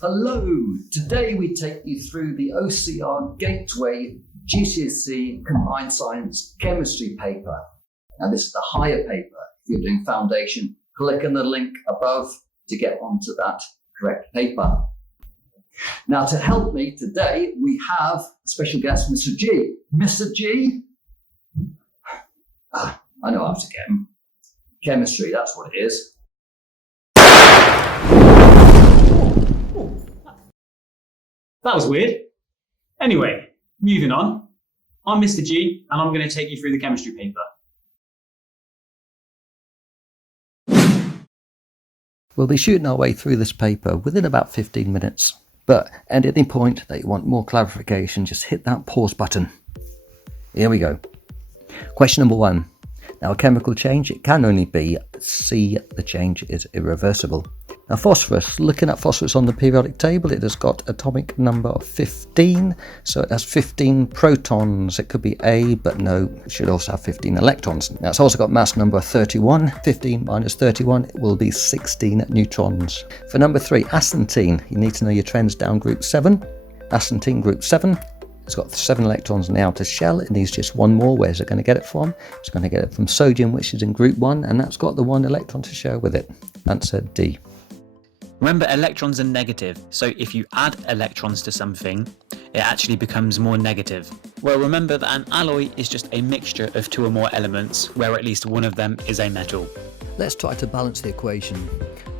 Hello, today we take you through the OCR Gateway GCSE Combined Science Chemistry paper. Now this is the higher paper. If you're doing foundation, click on the link above to get onto that correct paper. Now to help me today, we have a special guest, Mr. G. Mr. G? I know how to get him. Chemistry, that's what it is. That was weird. Anyway, moving on. I'm Mr. G, and I'm going to take you through the chemistry paper. We'll be shooting our way through this paper within about 15 minutes. But at any point that you want more clarification, just hit that pause button. Here we go. Question number 1. Now a chemical change, it can only be C, the change is irreversible. Now phosphorus, looking at phosphorus on the periodic table, it has got atomic number of 15, so it has 15 protons. It could be A, but no, it should also have 15 electrons. Now it's also got mass number 31, 15 minus 31, it will be 16 neutrons. For number 3, astatine, you need to know your trends down group 7. Astatine group 7, it's got 7 electrons in the outer shell, it needs just 1 more. Where's it going to get it from? It's going to get it from sodium, which is in group 1, and that's got the 1 electron to share with it. Answer D. Remember, electrons are negative, so if you add electrons to something, it actually becomes more negative. Well, remember that an alloy is just a mixture of 2 or more elements, where at least one of them is a metal. Let's try to balance the equation.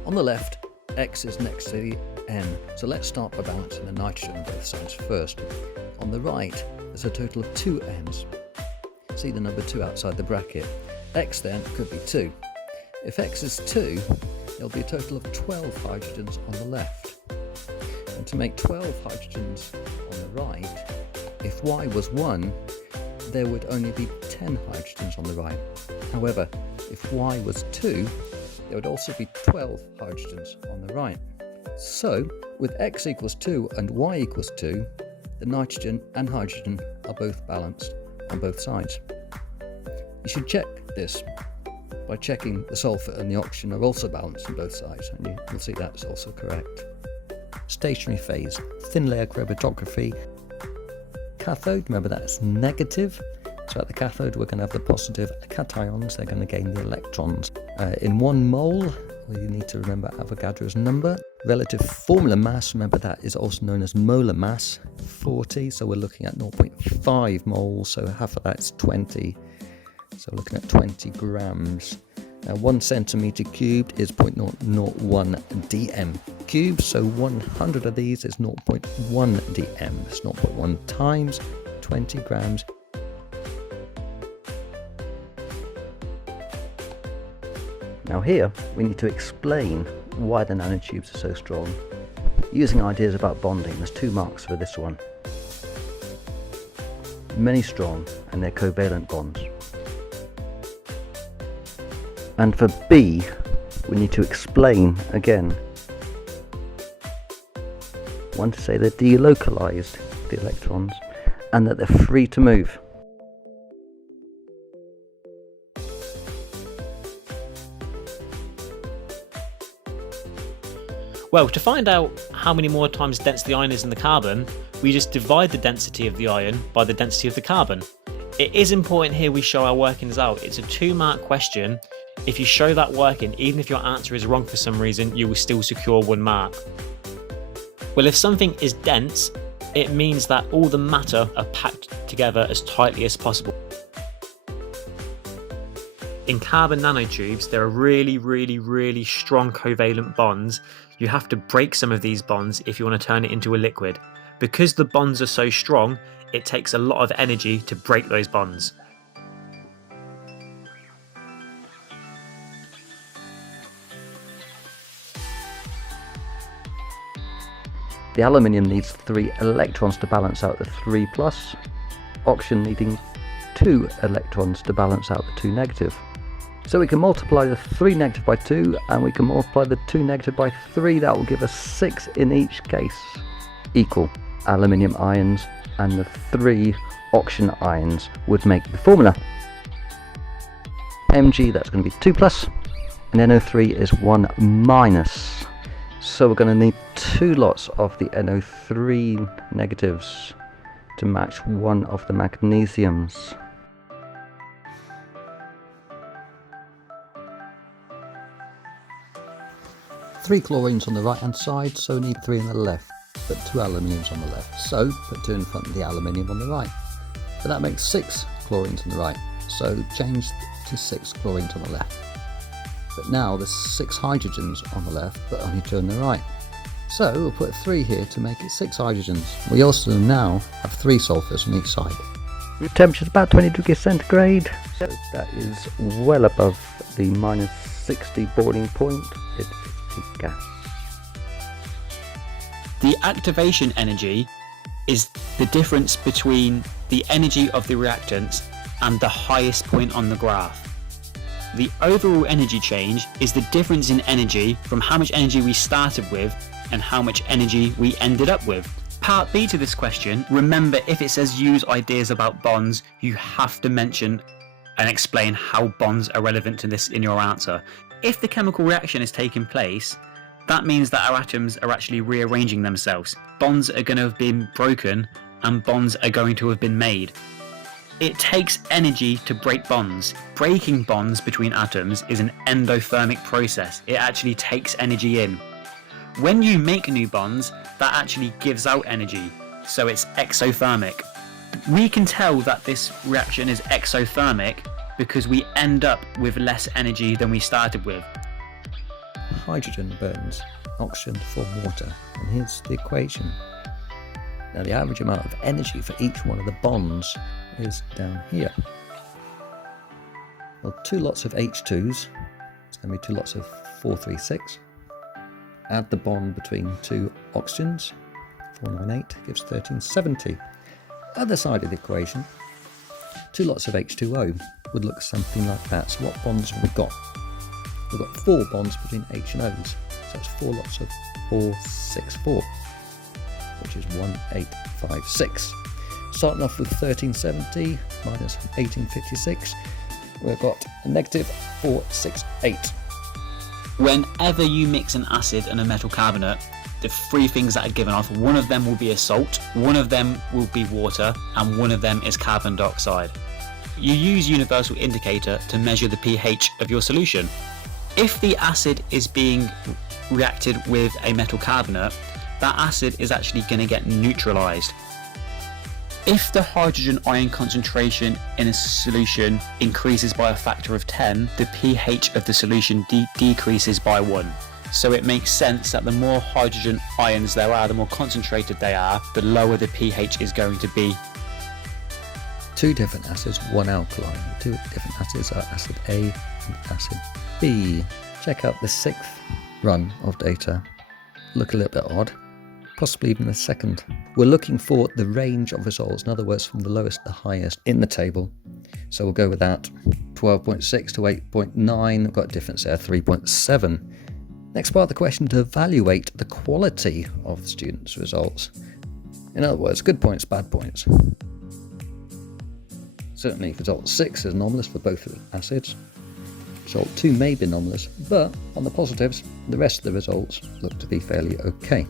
On the left, X is next to the N, so let's start by balancing the nitrogen on both sides first. On the right, there's a total of 2 N's. See the number 2 outside the bracket. X then could be 2. If X is 2, there'll be a total of 12 hydrogens on the left. And to make 12 hydrogens on the right, if Y was 1, there would only be 10 hydrogens on the right. However, if Y was 2, there would also be 12 hydrogens on the right. So, with X equals 2 and Y equals 2, the nitrogen and hydrogen are both balanced on both sides. You should check this by checking the sulfur and the oxygen are also balanced on both sides, and you'll see that's also correct. Stationary phase, thin layer chromatography. Cathode, remember that's negative. So at the cathode we're going to have the positive cations, they're going to gain the electrons. In 1 mole, well, you need to remember Avogadro's number. Relative formula mass, remember that is also known as molar mass, 40, so we're looking at 0.5 moles, so half of that's 20. So looking at 20 grams. Now 1 centimetre cubed is 0.001 dm cubed, so 100 of these is 0.1 dm. It's 0.1 times 20 grams. Now here we need to explain why the nanotubes are so strong. Using ideas about bonding, there's 2 marks for this one. Many strong, and they're covalent bonds. And for B, we need to explain again. Want to say they're delocalized, the electrons, and that they're free to move. Well, to find out how many more times dense the iron is in the carbon, we just divide the density of the iron by the density of the carbon. It is important here we show our workings out. It's a 2-mark question. If you show that working, even if your answer is wrong for some reason, you will still secure 1 mark. Well, if something is dense, it means that all the matter are packed together as tightly as possible. In carbon nanotubes, there are really strong covalent bonds. You have to break some of these bonds if you want to turn it into a liquid. Because the bonds are so strong, it takes a lot of energy to break those bonds. The aluminium needs 3 electrons to balance out the 3+, oxygen needing 2 electrons to balance out the 2 negative. So we can multiply the 3 negative by 2, and we can multiply the 2 negative by 3, that will give us 6 in each case, equal aluminium ions, and the 3 oxygen ions would make the formula. Mg, that's going to be 2+, and NO3 is 1-. So we're going to need 2 lots of the NO3 negatives to match one of the magnesiums. Three chlorines on the right hand side, so we need 3 on the left, but 2 aluminiums on the left. So put 2 in front of the aluminium on the right. But that makes 6 chlorines on the right, so change to 6 chlorines on the left. But now there's 6 hydrogens on the left, but only 2 on the right. So we'll put 3 here to make it 6 hydrogens. We also now have 3 sulfurs on each side. The temperature is about 20 degrees centigrade, so that is well above the minus 60 boiling point. It is a gas. The activation energy is the difference between the energy of the reactants and the highest point on the graph. The overall energy change is the difference in energy from how much energy we started with and how much energy we ended up with. Part B to this question, remember if it says use ideas about bonds, you have to mention and explain how bonds are relevant to this in your answer. If the chemical reaction is taking place, that means that our atoms are actually rearranging themselves. Bonds are going to have been broken and bonds are going to have been made. It takes energy to break bonds. Breaking bonds between atoms is an endothermic process. It actually takes energy in. When you make new bonds, that actually gives out energy, so it's exothermic. We can tell that this reaction is exothermic because we end up with less energy than we started with. Hydrogen burns oxygen to form water, and here's the equation. Now the average amount of energy for each one of the bonds is down here. Well, 2 lots of H2s, it's going to be 2 lots of 436. Add the bond between 2 oxygens, 498 gives 1370. Other side of the equation, 2 lots of H2O would look something like that. So what bonds have we got? We've got 4 bonds between H and O's, so it's 4 lots of 464, which is 1856. Starting off with 1370 minus 1856, we've got a negative 468. Whenever you mix an acid and a metal carbonate, the 3 things that are given off, one of them will be a salt, one of them will be water, and one of them is carbon dioxide. You use universal indicator to measure the pH of your solution. If the acid is being reacted with a metal carbonate, that acid is actually going to get neutralized. If the hydrogen ion concentration in a solution increases by a factor of 10, the pH of the solution decreases by 1. So it makes sense that the more hydrogen ions there are, the more concentrated they are, the lower the pH is going to be. 2 different acids, 1 alkaline. 2 different acids are acid A and acid B. Check out the 6th run of data. Look a little bit odd, possibly even the 2nd. We're looking for the range of results, in other words from the lowest to the highest in the table. So we'll go with that, 12.6 to 8.9, we've got a difference there, 3.7. Next part of the question, to evaluate the quality of the students' results. In other words, good points, bad points. Certainly result 6 is anomalous for both acids. Result 2 may be anomalous, but on the positives, the rest of the results look to be fairly okay.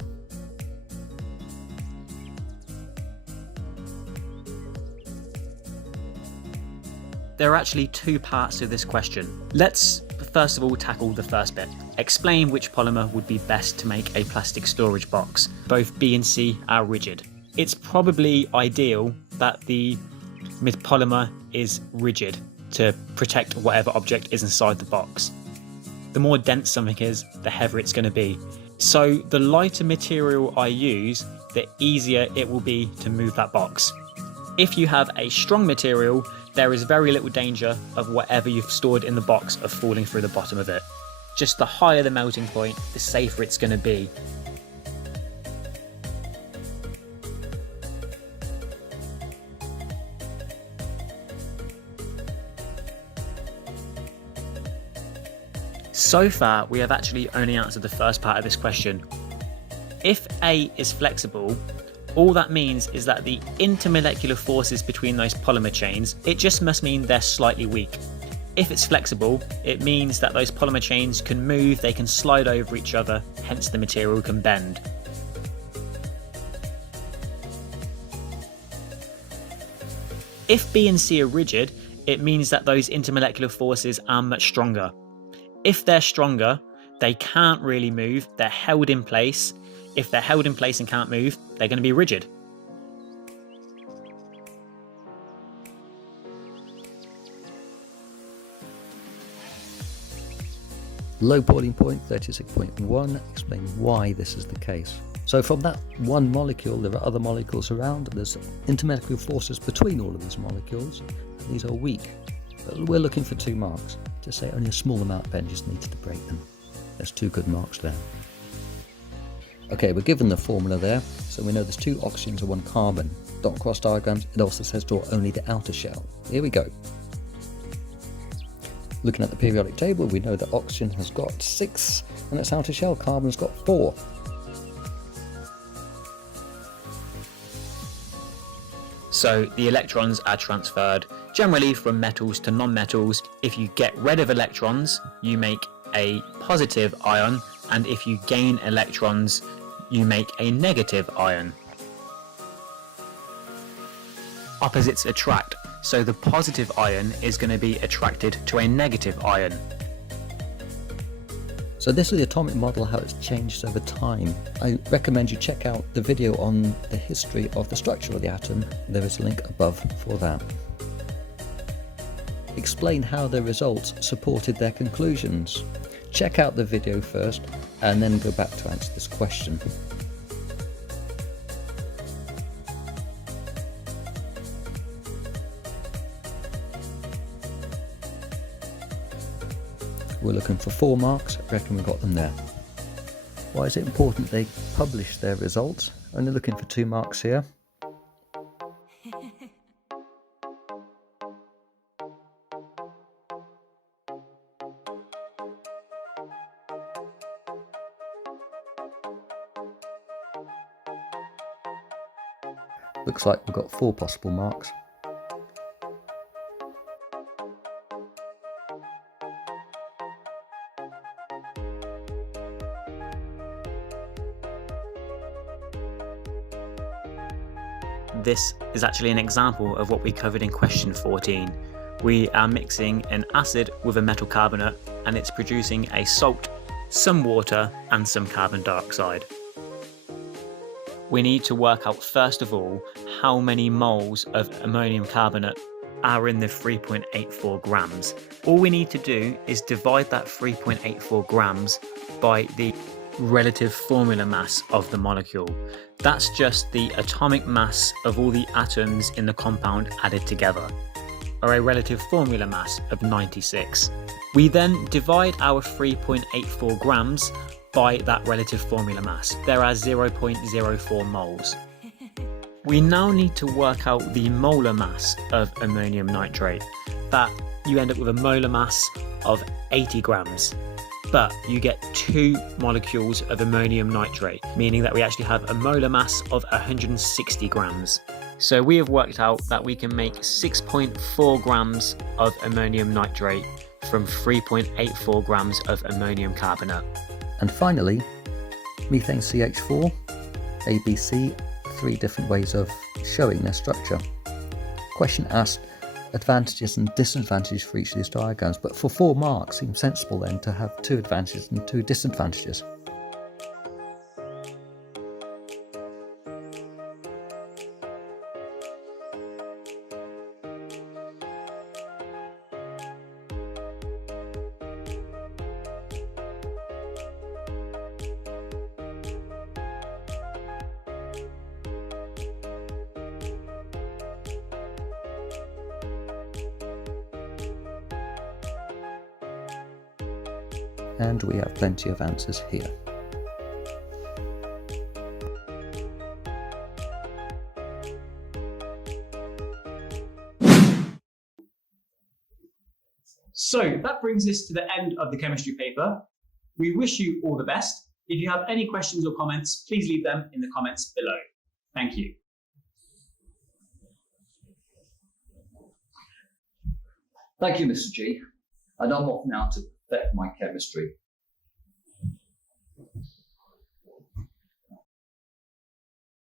There are actually 2 parts to this question. Let's first of all tackle the first bit. Explain which polymer would be best to make a plastic storage box. Both B and C are rigid. It's probably ideal that the polymer is rigid to protect whatever object is inside the box. The more dense something is, the heavier it's going to be. So the lighter material I use, the easier it will be to move that box. If you have a strong material, there is very little danger of whatever you've stored in the box of falling through the bottom of it. Just the higher the melting point, the safer it's going to be. So far, we have actually only answered the first part of this question. If A is flexible, all that means is that the intermolecular forces between those polymer chains, it just must mean they're slightly weak. If it's flexible, it means that those polymer chains can move, they can slide over each other, hence the material can bend. If B and C are rigid, it means that those intermolecular forces are much stronger. If they're stronger, they can't really move, they're held in place. If they're held in place and can't move, they're going to be rigid. Low boiling point 36.1, explain why this is the case. So from that one molecule, there are other molecules around, there's intermolecular forces between all of these molecules, and these are weak. But we're looking for 2 marks. To say only a small amount of energy is needed to break them. There's 2 good marks there. Okay, we're given the formula there, so we know there's 2 oxygens and 1 carbon. Dot cross diagrams, it also says draw only the outer shell. Here we go. Looking at the periodic table, we know that oxygen has got 6 on its outer shell, carbon's got 4. So the electrons are transferred generally from metals to non-metals. If you get rid of electrons, you make a positive ion, and if you gain electrons, you make a negative ion. Opposites attract, so the positive ion is going to be attracted to a negative ion. So this is the atomic model, how it's changed over time. I recommend you check out the video on the history of the structure of the atom. There is a link above for that. Explain how the results supported their conclusions. Check out the video first and then go back to answer this question. We're looking for 4 marks, I reckon we got them there. Why is it important they publish their results? Only looking for 2 marks here. Looks like we've got 4 possible marks. This is actually an example of what we covered in question 14. We are mixing an acid with a metal carbonate and it's producing a salt, some water and some carbon dioxide. We need to work out first of all how many moles of ammonium carbonate are in the 3.84 grams. All we need to do is divide that 3.84 grams by the relative formula mass of the molecule. That's just the atomic mass of all the atoms in the compound added together, or a relative formula mass of 96. We then divide our 3.84 grams by that relative formula mass. There are 0.04 moles. We now need to work out the molar mass of ammonium nitrate. That you end up with a molar mass of 80 grams. But you get 2 molecules of ammonium nitrate, meaning that we actually have a molar mass of 160 grams. So we have worked out that we can make 6.4 grams of ammonium nitrate from 3.84 grams of ammonium carbonate. And finally, methane CH4, ABC, 3 different ways of showing their structure. Question asked advantages and disadvantages for each of these diagrams, but for 4 marks, it seems sensible then to have 2 advantages and 2 disadvantages. And we have plenty of answers here. So that brings us to the end of the chemistry paper. We wish you all the best. If you have any questions or comments, please leave them in the comments below. Thank you. Thank you, Mr. G. and I'm off now to perfect my chemistry.